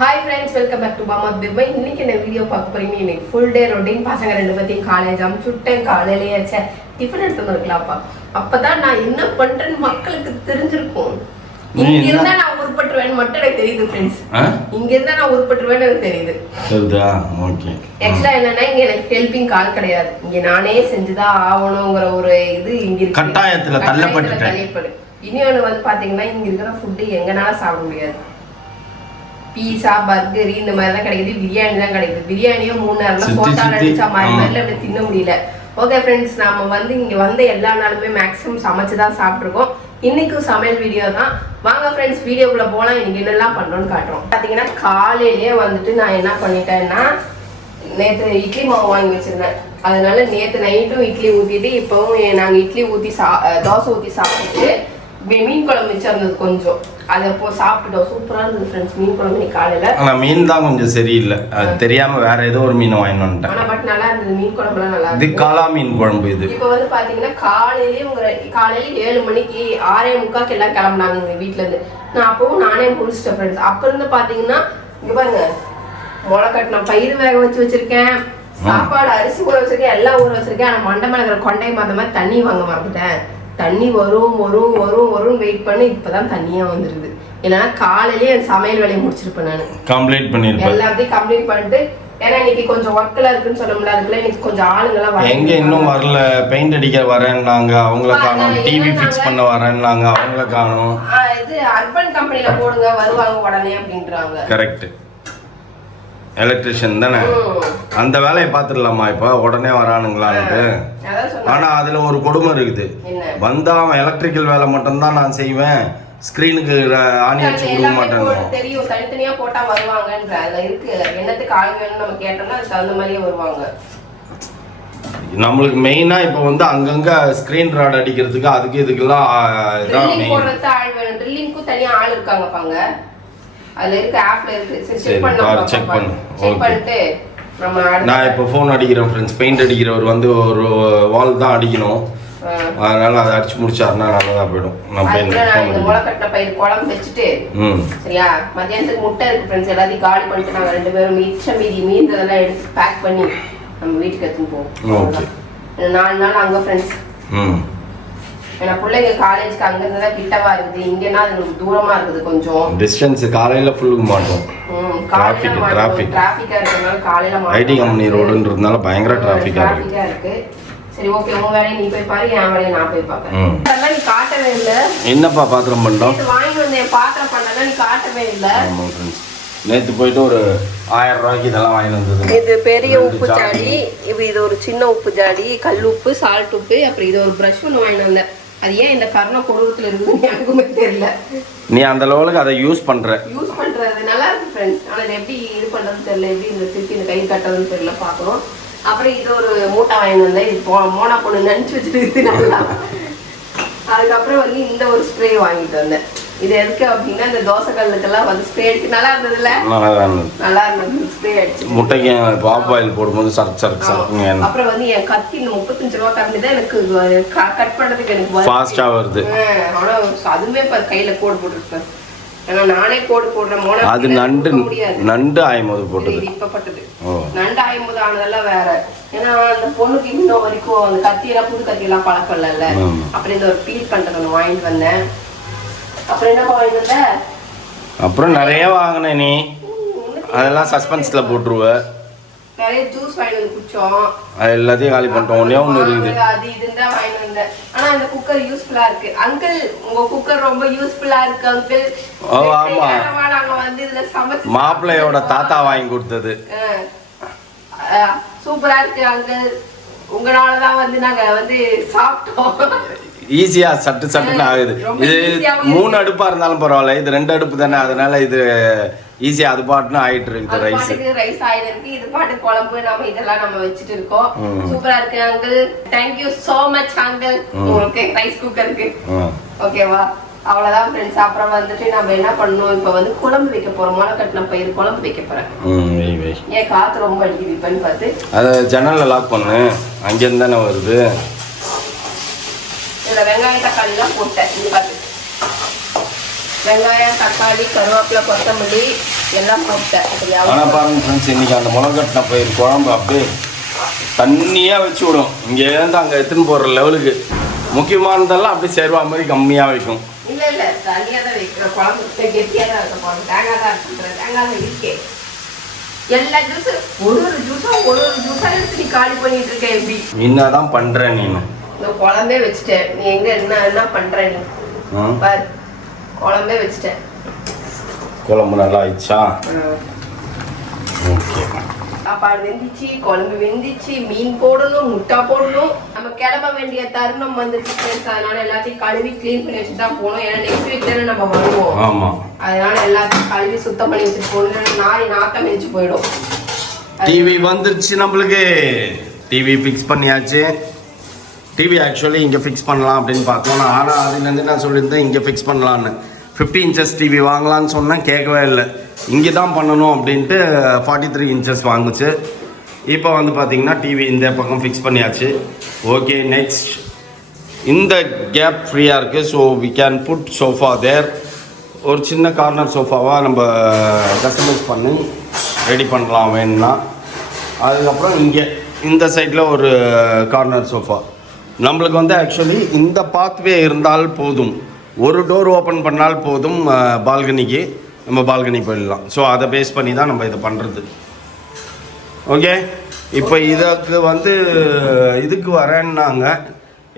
Hi friends, welcome back to Mama Bibba. இன்னைக்கு இந்த video பார்க்க போறீங்க. இன்னைக்கு ஃபுல் டே ரொட்டீன். பசங்க ரெண்டு பேத்தையும் காலேஜ் அனுப்பிச்சுட்டேன். காலையிலேயே டிஃபன் எடுத்து வந்துருக்கலாம்ப்பா. அப்பதான் நான் என்ன பண்றேன்னு மக்களுக்கு தெரிஞ்சிருக்கும். இங்க இருந்தா நான் உருப்பட்டுருவேன்னு மட்டும் எனக்கு தெரியுது ஃப்ரெண்ட்ஸ். இங்க இருந்தா நான் உருப்பட்டுருவேன்னு எனக்கு தெரியுது. சரிதா? ஓகே. எக்ஸ்ட்ரா என்னன்னா இங்க எனக்கு ஹெல்பிங் கால் கிடையாது. இங்க நானே செஞ்சுதான் ஆகணுங்கிற ஒரு இது இங்க இருக்கு. கட்டாயத்துல தள்ளப்பட்டுட்டேன். இன்னொன்னு வந்து பாத்தீங்கன்னா இங்க இருக்கிற ஃபுட் எங்கனால சாப்பிட முடியாது. பீஸா பர்கர் இந்த மாதிரி தான் கிடைக்குது. பிரியாணி தான் கிடைக்குது. பிரியாணியும் 3 நேரம் போட்டால் அடிச்சா மாதிரி அப்படி தின்ன முடியல. ஓகே ஃப்ரெண்ட்ஸ், நாம வந்து இங்க வந்த எல்லா நாளுமே மேக்ஸிமம் சமைச்சு தான் சாப்பிட்ருக்கோம். இன்னைக்கும் சமையல் வீடியோ தான். வாங்க ஃப்ரெண்ட்ஸ், வீடியோக்குள்ள போலாம். இன்னைக்கு என்னெல்லாம் பண்றோம்னு காட்டுறோம். பாத்தீங்கன்னா காலையிலேயே வந்துட்டு நான் என்ன பண்ணிட்டேன்னா, நேற்று இட்லி மாவு வாங்கி வச்சிருந்தேன். அதனால நேற்று நைட்டும் இட்லி ஊற்றிட்டு இப்போவும் நாங்கள் இட்லி ஊற்றி தோசை ஊற்றி சாப்பிட்டுட்டு மீன் குழம்பு மிச்சம் இருந்தது கொஞ்சம். அதை இப்போ சாப்பிட்டுட்டோம். சூப்பராக இருந்தது ஃப்ரெண்ட்ஸ் மீன் குழம்பு இன்னைக்கு காலையில். ஆனால் மீன் தான் கொஞ்சம் சரியில்லை. அது தெரியாமல் வேற ஏதோ ஒரு மீன் வாங்கிட்டு வந்துட்டேன். ஆனால் பட் நல்லா இருந்தது. மீன் குழம்புலாம் நல்லா இருந்தது. இது காளா மீன் குழம்பு. இது இப்போ வந்து பார்த்தீங்கன்னா காலையில 7 மணிக்கு 6:45 எல்லாம் கிளம்புனாங்க எங்கள் வீட்டிலேருந்து. நான் அப்பவும் நானே முடிச்சிட்டேன் ஃப்ரெண்ட்ஸ். அப்போ இருந்து பார்த்தீங்கன்னா இங்கே பாருங்க, முளை கட்டின பயிர் வேக வச்சு வச்சிருக்கேன், சாப்பாடு அரிசி ஊற வச்சிருக்கேன், எல்லாம் ஊற வச்சிருக்கேன். ஆனால் மண்டை மேலே இருக்கிற கொண்டை மாதிரி தண்ணி வாங்க மறந்துட்டேன். தண்ணி வரும் வெயிட் பண்ணி இப்பதான் தண்ணியா வந்துருது. இல்லைன்னா காலையிலேயே என் சமையல் வேலையை முடிச்சிருப்பேன். நான் கம்ப்ளீட் பண்ணிருப்பேன். எல்லாத்தையும் கம்ப்ளீட் பண்ணிட்டு, ஏன்னா இன்னைக்கு கொஞ்சம் ஒர்க்ல இருக்குன்னு சொல்ல முடியாது. அதுக்குள்ள இன்னைக்கு கொஞ்சம் ஆளுங்கெல்லாம் வர எங்க இன்னும் வரல. பெயிண்ட் அடிக்க வரேன்னாங்க, அவங்கள காணோம். டிவி ஃபிக்ஸ் பண்ண வரேன்னாங்க, அவங்கள காணோம். இது அர்பன் கம்பெனில போடுங்க, வருவாங்க உடனே அப்படின்றாங்க. கரெக்ட். எலக்ட்ரிஷியன் தானே, அந்த வேலையை பார்த்துடலாமா இப்போ உடனே வரானுங்களான்ட்டு. ஆனா அதுல ஒரு கொடுமை இருக்குது. வந்தா அவன் எலக்ட்ரிக்கல் வேலை மட்டும்தான் நான் செய்வேன், ஸ்கிரீனுக்கு ஆணி வச்சு கொடுக்க மாட்டேன். தெரியும், தனித்தனியா போட்டா வருவாங்கன்ற அதுல இருக்கு. என்னத்துக்கு ஆள் வேணும்னு நம்ம கேட்டோம்னா அதுக்கு தகுந்த மாதிரியே வருவாங்க. நம்மளுக்கு மெயினா இப்போ வந்து அங்கங்க ஸ்கிரீன் ராட் அடிக்கிறதுக்கு அதுக்கு இதுக்கெல்லாம் ட்ரில்லிங் போடுறதுக்கு ஆள் வேணும். ட்ரில்லிங்க்கு தனியா ஆள் இருக்காங்கப்பாங்க. அதுல இருக்க ஆப்ல இருக்கு. செக் பண்ணலாம். செக் பண்ணிட்டு நம்ம நான் இப்போ ஃபோன் அடிக்கிறேன் ஃப்ரெண்ட்ஸ். பெயிண்ட் அடிக்கிறவர் வந்து ஒரு வால் தான் அடிக்கணும். அதனால அதை அடிச்சு முடிச்சாருன்னா நல்லதா போயிடும். நான் இந்த முளை கட்டின பயிர் குழம்பு வச்சுட்டு சரியா, மத்தியானத்துக்கு முட்டை இருக்கு ஃப்ரெண்ட்ஸ். எல்லாத்தையும் காலி பண்ணிட்டு நாங்கள் 2 பேரும் மீந்ததெல்லாம் எடுத்து பேக் பண்ணி நம்ம வீட்டுக்கு எடுத்துன்னு போவோம். 4 நாள் அங்கே ஃப்ரெண்ட்ஸ். ஏன்னா பிள்ளைங்க காலேஜ்க்கு அங்கிருந்து தான் கிட்டவா இருக்குது. இங்கன்னா அது தூரமா இருக்குது. கொஞ்சம் டிஸ்டன்ஸ். காலையில ஃபுல்லுக்கு மாட்டோம். டிராஃபிக்கா இருக்கிறதுனால காலையில ஐடி கம்பெனி ரோடுன்றதுனால பயங்கர டிராஃபிக்கா இருக்கு. சரி ஓகே, உன் வேலையை நீ போய் பாரு, என் வேலையை நான் போய் பார்க்கறேன். அதெல்லாம் நீ காட்டவே இல்லை. என்னப்பா பாத்திரம் பண்ணோம்? வாங்கி வந்தேன் பாத்திரம் பண்ணதான் நீ காட்டவே இல்லை. நேற்று போயிட்டு ஒரு 1000 ரூபாய்க்கு இதெல்லாம் வாங்கி வந்தது. இது பெரிய உப்பு ஜாடி, இது ஒரு சின்ன உப்பு ஜாடி, கல் உப்பு, சால்ட் உப்பு, அப்புறம் இது ஒரு ப்ரஷ் ஒன்று வாங்கி வந்தேன். அது ஏன் இந்த கர்ண கொடூரத்தில் இருக்குதுன்னு எனக்குமே தெரியல. நீ அந்த லெவலுக்கு அதை யூஸ் பண்றது நல்லா இருக்கு ஃப்ரெண்ட்ஸ். ஆனால் இது எப்படி இது பண்ணுறதுன்னு தெரியல, எப்படி இந்த திருப்பி இந்த கை கட்டுறதுன்னு தெரியல, பார்க்கணும். அப்புறம் இது ஒரு மூட்டை வாங்கி வந்தேன். இது மோனா பொண்ணு நினச்சி வச்சுட்டு நல்லா. அதுக்கப்புறம் வந்து இந்த ஒரு ஸ்ப்ரே வாங்கிட்டு வந்தேன். இது எதுக்கு அப்படின்னா இந்த தோசை கல்லுக்கெல்லாம் வந்து ஸ்ப்ரே அடிச்சு நல்லா இருந்ததுல, நல்லா இருந்தது ஸ்ப்ரே அடிச்சு. முட்டைக்கு பாப் ஆயில் போடும்போது சரக்கு. அப்புறம் வந்து என் கத்தி இந்த 35 ரூபா கம்மி தான் எனக்கு கட் பண்ணுறதுக்கு எனக்கு ஃபாஸ்டா வருது. ஆனால் அதுவுமே இப்போ கையில கோடு போட்டுருப்பேன். ஏன்னா நானே கோடு போடுறேன். மோனா அது நண்டு ஆயும்போது போட்டது. இப்ப பட்டது நண்டு ஆயும்போது ஆனதெல்லாம் வேற. ஏன்னா அந்த பொண்ணுக்கு இன்னும் வரைக்கும் அந்த கத்தியெல்லாம் புது கத்தியெல்லாம் பழக்கம் இல்லைல்ல. அப்புறம் இந்த ஒரு ஃபீல் பண்றது ஒன்று வாங்கிட்டு வந்தேன். அப்புறம் என்ன வாங்கிட்டு வந்த? அப்புறம் நிறைய வாங்கினேன். நீ அதெல்லாம் சஸ்பென்ஸ்ல போட்டுருவ. நிறைய ஜூஸ் வாங்கிட்டு வந்து குடிச்சோம். அது எல்லாத்தையும் காலி பண்ணிட்டோம். ஒண்ணு இருக்குது. அது இதுதான் வாங்கிட்டு வந்தேன். ஆனா இந்த குக்கர் யூஸ்ஃபுல்லா இருக்கு அங்கிள். உங்க குக்கர் ரொம்ப யூஸ்ஃபுல்லா இருக்கு அங்கிள். ஓ ஆமா, நாங்க வந்து இதுல சமைச்சு மாப்பிள்ளையோட தாத்தா வாங்கி கொடுத்தது. சூப்பரா இருக்கு அங்கிள். உங்களாலதான் வந்து நாங்க வந்து சாப்பிட்டோம். ஈஸியா சட்டுன்னு ஆகுது. இது 3 அடுப்பா இருந்தாலும் பரவாயில்ல, இது 2 அடுப்பு தானே. அதனால இது ஈஸியா அது பாட்டுன்னு ஆயிட்டு இருக்குது. ரைஸ் ஆயிட்டு இருக்கு. இது பாட்டு குழம்பு நம்ம இதெல்லாம் நம்ம வச்சுட்டு இருக்கோம். சூப்பரா இருக்கு uncle. Thank you so much uncle. உங்களுக்கு ரைஸ் குக்கருக்கு ஓகேவா? அவ்வளவுதான் ஃப்ரெண்ட்ஸ். அப்புறம் வந்துட்டு நம்ம என்ன பண்ணணும், இப்ப வந்து குழம்பு வைக்க போறோம். முளை கட்டின பயிர் குழம்பு வைக்க போறேன். ஏன் காத்து ரொம்ப அடிக்குது இப்பன்னு பார்த்து அதை ஜன்னல்ல லாக் பண்ணு. அங்கிருந்து தானே வருது. இதுல வெங்காயம் தக்காளி எல்லாம் போட்டேன். இது பார்த்து வெங்காயம் தக்காளி கருவேப்பிலை கொத்தமல்லி எல்லாம் போட்டேன். ஆனால் பாருங்க ஃப்ரெண்ட்ஸ், இன்றைக்கி அந்த முளைக்கட்டின பயிர் குழம்பு அப்படியே தண்ணியாக வச்சு விடும். இங்கேருந்து அங்கே எடுத்துன்னு போகிற லெவலுக்கு முக்கியமானதெல்லாம் அப்படியே சேர்வா மாதிரி கம்மியாக வைக்கும். இல்லை தனியாக தான் வைக்கிறேன். குழம்பு கெட்டியாக தான் இருக்க போகிறோம். தேங்காய் தான் இருக்கிறேன். தேங்காய் தான் இருக்கேன். எல்லா ஜூஸும் ஒரு ஜூஸாக எடுத்து நீ காலி பண்ணிட்டு இருக்க. எப்படி என்னதான் பண்ற நீ? இந்த குழம்பே வச்சுட்டேன். நீ எங்க என்ன பண்ற நீ? பாரு, குழம்பே வச்சுட்டேன். குழம்பு நல்லா ஆயிடுச்சா? ஓகே. சாப்பாடு வெந்துச்சு, குழம்பு வெந்துச்சு, மீன் போடணும், முட்டை போடணும். நம்ம கிளம்ப வேண்டிய தருணம் வந்துச்சு ஃப்ரெண்ட்ஸ். அதனால எல்லாத்தையும் கழுவி க்ளீன் பண்ணி வச்சுட்டு தான் போகணும். ஏன்னா நெக்ஸ்ட் வீக் தானே நம்ம வருவோம். ஆமாம், அதனால எல்லாத்தையும் கழுவி சுத்தம் பண்ணி வச்சுட்டு போகணும். நாத்தம் வெடிச்சு போயிடும். டிவி வந்துருச்சு நம்மளுக்கு. டிவி ஃபிக்ஸ் பண்ணியாச்சு. டிவி ஆக்சுவலி இங்கே ஃபிக்ஸ் பண்ணலாம் அப்படின்னு பார்த்தோம். ஆனால் அதுலேருந்து நான் சொல்லியிருந்தேன் இங்கே ஃபிக்ஸ் பண்ணலான்னு. 50 இன்ச்சஸ் டிவி வாங்கலான்னு சொன்னேன், கேட்கவே இல்லை. இங்கே தான் பண்ணணும் அப்படின்ட்டு 43 இன்ச்சஸ் வாங்குச்சு. இப்போ வந்து பார்த்திங்கன்னா டிவி இந்த பக்கம் ஃபிக்ஸ் பண்ணியாச்சு. ஓகே, நெக்ஸ்ட் இந்த கேப் ஃப்ரீயாக இருக்குது. So we can put sofa there. ஒரு சின்ன கார்னர் சோஃபாவாக நம்ம கஸ்டமைஸ் பண்ணி ரெடி பண்ணலாம் வேணும்னா. அதுக்கப்புறம் இங்கே இந்த சைடில் ஒரு கார்னர் சோஃபா. நம்மளுக்கு வந்து ஆக்சுவலி இந்த பாத்வே இருந்தால் போதும். ஒரு டோர் ஓப்பன் பண்ணால் போதும் பால்கனிக்கு. நம்ம பால்கனி போயிடலாம். ஸோ அதை பேஸ் பண்ணி தான் நம்ம இதை பண்ணுறது. ஓகே, இப்போ இதுக்கு வந்து இதுக்கு வரேன்னாங்க.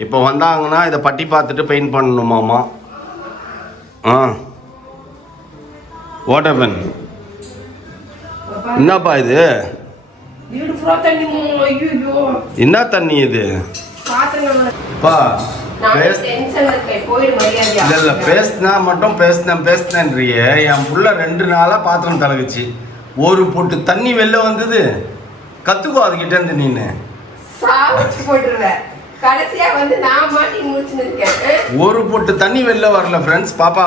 இப்போ வந்தாங்கன்னா இதை பட்டி பார்த்துட்டு பெயிண்ட் பண்ணணுமாமா. What happen? என்னப்பா இது? என்ன தண்ணி இது? பா இல்லை பேசினா மட்டும் பேசினேன்றியே. என் புள்ள 2 நாளாக பாத்திரம் தலகுச்சு. ஒரு பொட்டு தண்ணி வெளில வந்தது. கற்றுக்கோ அதுக்கிட்ட இருந்து. நீனு ஒரு பொட்டு தண்ணி வெளில வரல ஃப்ரெண்ட்ஸ். பாப்பா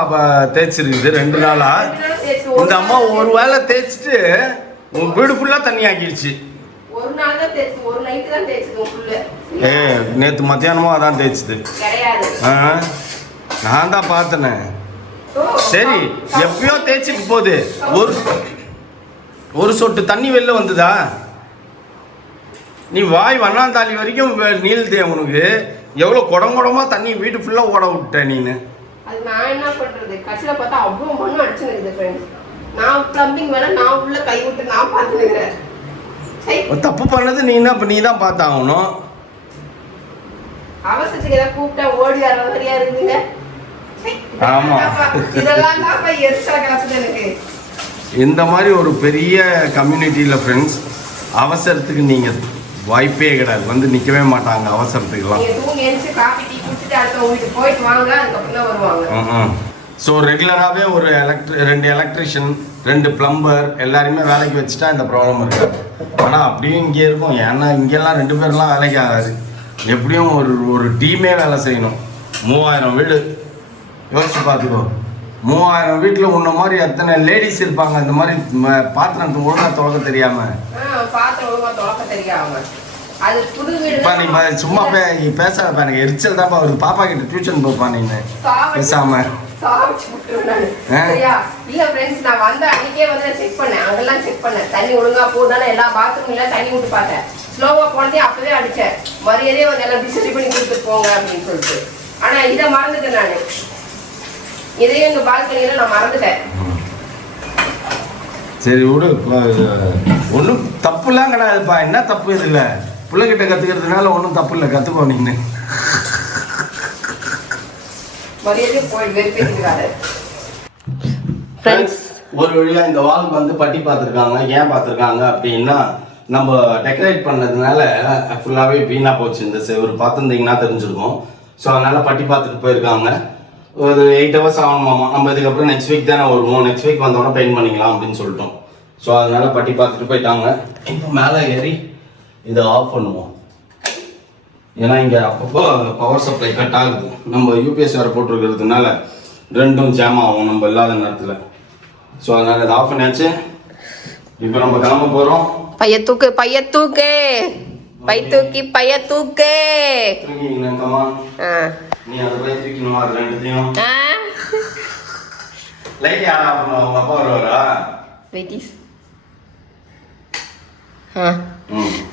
தேய்ச்சிருக்குது 2 நாளா. இந்த அம்மா ஒரு வேளை தேய்ச்சிட்டு உன் வீடு ஃபுல்லாக தண்ணி ஆக்கிடுச்சு. நேற்று மத்தியானமும் அதான் தேய்ச்சிது. நான் தான் பார்த்தேனே. சரி, எப்பயோ தேய்ச்சிட்டு போகுது. ஒரு சொட்டு தண்ணி வெளில வந்துதா? நீ வாய் வண்ணாந்தாலி வரைக்கும் நீள்தே. உனக்கு எவ்வளோ குடங்குடமாக தண்ணி வீட்டு ஃபுல்லாக ஓட விட்ட நீனு. அது நான் என்ன பண்ணுறது? கடைசியில் பார்த்தா அவ்வளோ மண்ணு அடிச்சுன்னு ஃப்ரெண்ட்ஸ். நான் ப்ளம்பிங் வேலை நான் உள்ள கை விட்டு நான் பார்த்துனுக்கிறேன். தப்பு பண்ணது நீ என்ன? இப்போ நீ தான் பார்த்தாகணும். அவசரத்துக்கு ஏதாவது கூப்பிட்டா ஓடி வர மாதிரியா இருக்குங்க. ஆமா, இதெல்லாம் தான் எரிச்சலா கிடக்குது எனக்கு. இந்த மாதிரி ஒரு பெரிய கம்யூனிட்டியில் ஃப்ரெண்ட்ஸ் அவசரத்துக்கு நீங்கள் வாய்ப்பே கிடையாது. வந்து நிற்கவே மாட்டாங்க அவசரத்துக்குலாம். ஸோ ரெகுலராகவே ஒரு 2 எலக்ட்ரிஷியன் 2 பிளம்பர் எல்லாருமே வேலைக்கு வச்சுட்டா இந்த ப்ராப்ளம் இருக்காது. ஆனால் அப்படியும் இங்கே இருக்கும். ஏன்னா இங்கெல்லாம் 2 பேர்லாம் வேலைக்கு ஆகாது. எப்படியும் ஒரு டீமே வேலை செய்யணும். 3000 வீடு யோசிச்சு பார்த்துக்கோ. 3000 வீட்டில் உன்ன மாதிரி எத்தனை லேடிஸ் இருப்பாங்க இந்த மாதிரி பாத்திரம் ஒழுங்காக துளக்க தெரியாமல். நீ சும்மா பேசாதப்பா. எனக்கு எரிச்சல் தான்ப்பா வருது. பாப்பா கிட்ட டியூஷன் போப்பா. நீ பேசாம தண்ணி ஒழுங்கா போதானே எல்லா பாத்ரூம்ல தண்ணி விட்டு பார்த்தேன். ஸ்லோவா போனதே அப்பவே அடிச்சேன். மரியாதையே வந்து எல்லாம் டிசைட் பண்ணி கொடுத்துட்டு போங்க அப்படின்னு சொல்லிட்டு. ஆனா இதை மறந்துட்டேன் நானு. இதையும் எங்க பால்கனியில நான் மறந்துட்டேன். சரி விடு, ஒன்றும் தப்புலாம் கிடையாதுப்பா. என்ன தப்பு இது இல்லை? பிள்ளைகிட்ட கற்றுக்கிறதுனால ஒன்றும் தப்பு இல்லை. கற்றுக்கோ நீங்க. ஒரு வழியாக இந்த வால் வந்து பட்டி பார்த்துருக்காங்க. ஏன் பார்த்துருக்காங்க அப்படின்னா, நம்ம டெக்கரேட் பண்ணதுனால ஃபுல்லாகவே வீணாக போச்சு. இந்த ஒரு பார்த்துருந்தீங்கன்னா தெரிஞ்சிருக்கும். ஸோ அதனால் பட்டி பார்த்துட்டு போயிருக்காங்க. ஒரு 8 hours ஆகணுமாமா. நம்ம இதுக்கப்புறம் நெக்ஸ்ட் வீக் தானே வருவோம். நெக்ஸ்ட் வீக் வந்தோடனே பெயிண்ட் பண்ணிக்கலாம் அப்படின்னு சொல்லிட்டோம். ஸோ அதனால் பட்டி பார்த்துட்டு போயிட்டாங்க. இப்போ மேலே ஏறி இதை ஆஃப் பண்ணுவோம். ஏன்னா இங்கே அப்பப்போ பவர் சப்ளை கட் ஆகுது. நம்ம யூபிஎஸ் வேறு போட்டிருக்கிறதுனால 2ம் ஜாம் ஆகும் நம்ம இல்லாத நேரத்தில். ஸோ அதனால் இதை ஆஃப் பண்ணியாச்சு. இப்போ நம்ம கிளம்ப போகிறோம். பைய தூக்கு பைய தூக்கு பை தூக்கி பைய தூக்கு. தூங்கிங்கம்மா. நீ அதை போய் தூக்கணுமா? அது 2த்தையும் லைட் யாரா பண்ணுவா? உங்க அப்பா வருவாரா? வெயிட்டிஸ்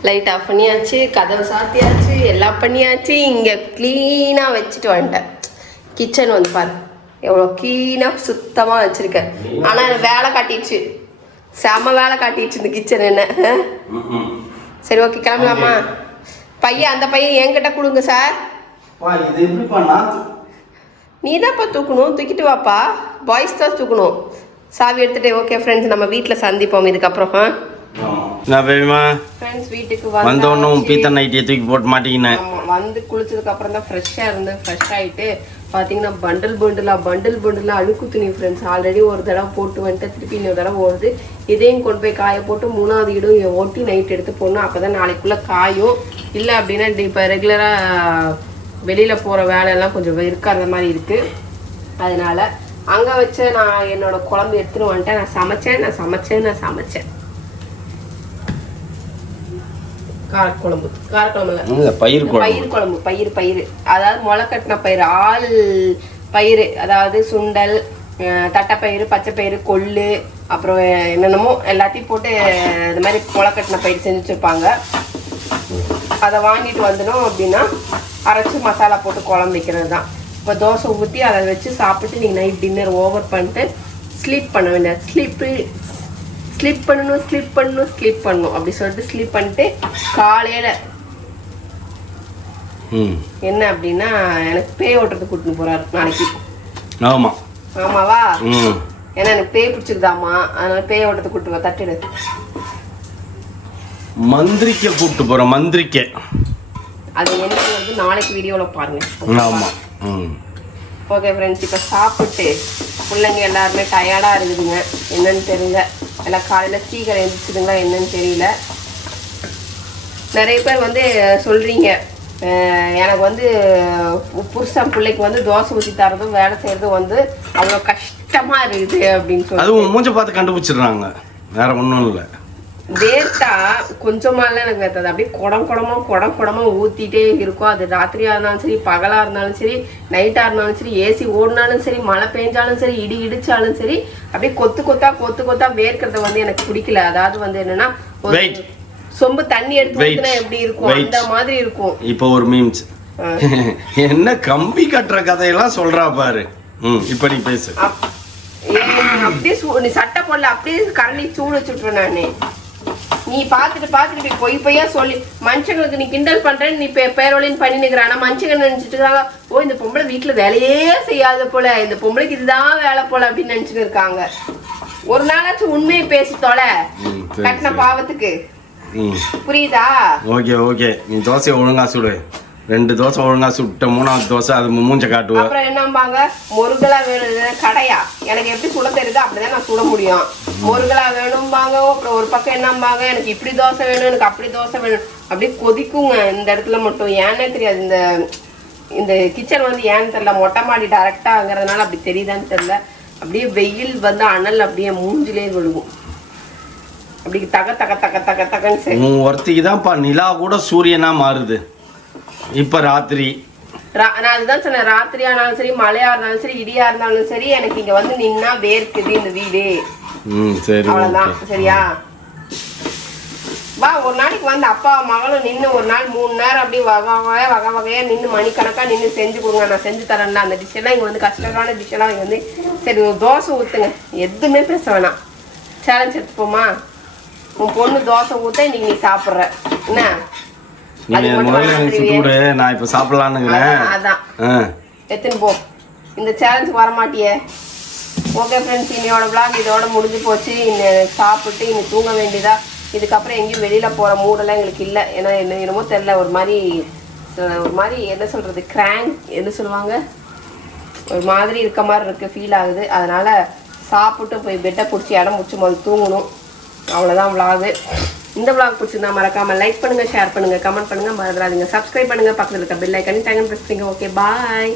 லைட் ஆஃப் பண்ணியாச்சு, கதவு சாத்தியாச்சு, எல்லாம் பண்ணியாச்சு. இங்கே க்ளீனாக வச்சுட்டு வந்துட்டேன். கிச்சன் வந்து பாரு எவ்வளோ க்ளீனாக சுத்தமாக வச்சுருக்கேன். ஆனால் எனக்கு வேலை காட்டிடுச்சு, செம வேலை காட்டிடுச்சு இந்த கிச்சன் என்ன. சரி ஓகே கிளம்பலாமா? பையன் அந்த பையன் என்கிட்ட கொடுங்க சார். நீ தான்ப்பா தூக்கணும், தூக்கிட்டு வாப்பா. பாய்ஸ் தான் தூக்கணும். சாவி எடுத்துகிட்டு ஓகே ஃப்ரெண்ட்ஸ் நம்ம வீட்டில் சந்திப்போம் இதுக்கப்புறம். வீட்டுக்கு வந்தோன்னும் பீத்த நைட்டியை தூக்கி போட்டு மாட்டிக்கினேன். வந்து குளிச்சதுக்கு அப்புறம் தான் ஃப்ரெஷ்ஷாக இருந்து ஃப்ரெஷ் ஆகிட்டு பார்த்தீங்கன்னா பண்டில் அழுக்கு துணி ஃப்ரெண்ட்ஸ். ஆல்ரெடி ஒரு தடவை போட்டு வந்துட்டு திருப்பி இன்னொரு தடவை ஓடுது. இதையும் கொண்டு போய் காய போட்டு 3வது இடம் ஓட்டி நைட் எடுத்து போடணும். அப்போ தான் நாளைக்குள்ளே காயும். இல்லை அப்படின்னா இப்போ ரெகுலராக வெளியில் போகிற வேலையெல்லாம் கொஞ்சம் இருக்காத மாதிரி இருக்குது. அதனால் அங்கே வச்சு நான் என்னோட குழம்பு எடுத்துன்னு வந்துட்டேன். நான் சமைச்சேன் காரக்குழம்பு பயிர் குழம்பு. பயிர் அதாவது முளை கட்டின பயிர், ஆள் பயிர், அதாவது சுண்டல், தட்டைப்பயிறு, பச்சைப்பயிறு, கொள்ளு, அப்புறம் என்னென்னமோ எல்லாத்தையும் போட்டு இந்த மாதிரி முளை கட்டின பயிர் செஞ்சு வச்சுருப்பாங்க. அதை வாங்கிட்டு வந்துடும் அப்படின்னா அரைச்சி மசாலா போட்டு குழம்பு வைக்கிறது தான். இப்போ தோசை ஊற்றி அதை வச்சு சாப்பிட்டு நீங்கள் நைட் டின்னர் ஓவர் பண்ணிட்டு ஸ்லீப் பண்ண வேண்டியது. ஸ்லீப் பண்ணணும் அப்படி சொல்லிட்டு ஸ்லீப் பண்ணிட்டு காலையில் என்ன அப்படின்னா எனக்கு பேய் ஓட்டுறது கூட்டின்னு போறாரு நாளைக்கு. ஆமாவா? ஏன்னா எனக்கு பேய் பிடிச்சிருதாமா, அதனால பேய் ஓட்டுறது கூட்டு தட்டிடு. மந்திரிக்க கூட்டு போறோம். மந்திரிக்க அது என்ன நாளைக்கு வீடியோவில் பாருங்க. ஓகே ஃப்ரெண்ட்ஸ், இப்போ சாப்பிட்டு பிள்ளைங்க எல்லாருமே டயர்டாக இருக்குதுங்க. என்னன்னு தெரியல, எல்லாம் காலையில் சீக்கிரம் எழுந்திரிச்சிதுங்களா என்னன்னு தெரியல. நிறைய பேர் வந்து சொல்கிறீங்க எனக்கு வந்து புருஷன் பிள்ளைக்கு வந்து தோசை ஊற்றி தரதும் வேலை செய்கிறதும் வந்து அவ்வளோ கஷ்டமாக இருக்குது அப்படின்னு சொல்லி அதுவும் மூஞ்ச பார்த்து கண்டுபிடிச்சிடுறாங்க. வேற ஒன்றும் இல்லை. வேர்த்தா கொஞ்சமாலாம் எனக்கு வேர்த்தாது. அப்படியே குடமா ஊற்றிட்டே இருக்கும். அது ராத்திரியாக இருந்தாலும் சரி, பகலாக இருந்தாலும் சரி, நைட்டாக இருந்தாலும் சரி, ஏசி ஓடினாலும் சரி, மழை பெஞ்சாலும் சரி, இடி இடிச்சாலும் சரி, அப்படியே கொத்து கொத்தா வேர்க்கிறத வந்து எனக்கு பிடிக்கல. அதாவது வந்து என்னன்னா சொம்பு தண்ணி எடுத்து ஊற்றினா எப்படி இருக்கும் அந்த மாதிரி இருக்கும். இப்போ ஒரு மீம்ஸ் என்ன கம்பி கட்டுற கதையெல்லாம் சொல்றா பாரு. இப்ப நீ பேசு. அப்படியே நீ சட்டை போடல, அப்படியே கரண்டி சூடு வச்சுட்டுருவேன் நானு. நீ பார்த்துட்டு போய் பொய்யா சொல்லி மனுஷங்களுக்கு நீ கிண்டல் பண்றேன்னு நீ பேரோலின்னு பண்ணி நிற்கிற. ஆனா மனுஷங்க நினைச்சிட்டு இருக்காங்க, ஓ இந்த பொம்பளை வீட்டுல வேலையே செய்யாத போல, இந்த பொம்பளைக்கு இதுதான் வேலை போல அப்படின்னு நினைச்சுட்டு இருக்காங்க. ஒரு நாளாச்சும் உண்மையை பேசி தொலை கட்டின பாவத்துக்கு. புரியுதா? ஓகே நீ தோசையை ஒழுங்கா சுடு. 2 தோசை ஒழுங்கா சுட்ட, 3வது தோசை அது மூஞ்ச காட்டுவேன். அப்புறம் என்னம்பாங்க, முருகலா வேணும் கடையா, எனக்கு எப்படி சுட தெரியுதோ அப்படிதான் நான் சுட முடியும். முருகலா வேணும்பாங்க. அப்புறம் ஒரு பக்கம் என்னம்பாங்க, எனக்கு இப்படி தோசை வேணும், எனக்கு அப்படி தோசை வேணும், அப்படியே கொதிக்குங்க இந்த இடத்துல மட்டும். ஏன்னே தெரியாது. இந்த கிச்சன் வந்து ஏன்னு தெரியல, மொட்டை மாடி டைரக்டாங்கிறதுனால அப்படி தெரியுதான்னு தெரியல. அப்படியே வெயில் வந்து அனல் அப்படியே மூஞ்சிலே விழுகும். அப்படி தகன்னு ஒருத்திக்கு தான்ப்பா நிலா கூட சூரியனா மாறுது. இப்ப ராத்திரி நான் அதுதான் சொன்னேன். ராத்திரியா இருந்தாலும் சரி, மழையா இருந்தாலும் சரி, இடியா இருந்தாலும் சரி, எனக்கு இங்க வந்து நின்னா வேர்க்குது இந்த வீடு. சரி அவ்வளவுதான். சரியா? வா ஒரு நாளைக்கு வந்து அப்பா மகளும் நின்று ஒரு நாள் 3 நேரம் அப்படியே வகை வகையா நின்று மணிக்கணக்கா நின்று செஞ்சு கொடுங்க, நான் செஞ்சு தரேன்ல. அந்த டிஷ் எல்லாம் இங்க வந்து கஷ்டமான டிஷ் எல்லாம் இங்க வந்து சரி தோசை ஊத்துங்க, எதுவுமே பேச வேணாம். சேலஞ்ச் எடுத்துப்போமா? உன் பொண்ணு தோசை ஊத்த இன்னைக்கு நீ சாப்பிட்ற என்ன? நான் இப்ப சாப்பிடலான்னுங்கிறேன். அதான் எத்தனை போ, இந்த சேலஞ்சுக்கு வரமாட்டியே. ஓகே ஃப்ரெண்ட்ஸ், இன்னையோட vlog இதோட முடிஞ்சு போச்சு. இன்னும் சாப்பிட்டு இன்னும் தூங்க வேண்டியதா. இதுக்கப்புறம் எங்கேயும் வெளியில போற மூடெல்லாம் எங்களுக்கு இல்லை. ஏன்னா என்னமோ தெரியல, ஒரு மாதிரி என்ன சொல்றது, கிராங்க் என்ன சொல்லுவாங்க, ஒரு மாதிரி இருக்க மாதிரி இருக்கு, ஃபீல் ஆகுது. அதனால சாப்பிட்டு போய் பெட்டை பிடிச்சி இடம் முடிச்சு முதல்ல தூங்கணும். அவ்வளோதான் vlog. இந்த vlog பிடிச்சிருந்தா மறக்காம லைக் பண்ணுங்க, ஷேர் பண்ணுங்க, கமெண்ட் பண்ணுங்க, மறந்துடாதீங்க சப்ஸ்கிரைப் பண்ணுங்க, பக்கத்தில் இருக்க பெல் ஐக்கானையும் டேக் பிரஸ் பண்ணுங்க. Okay bye.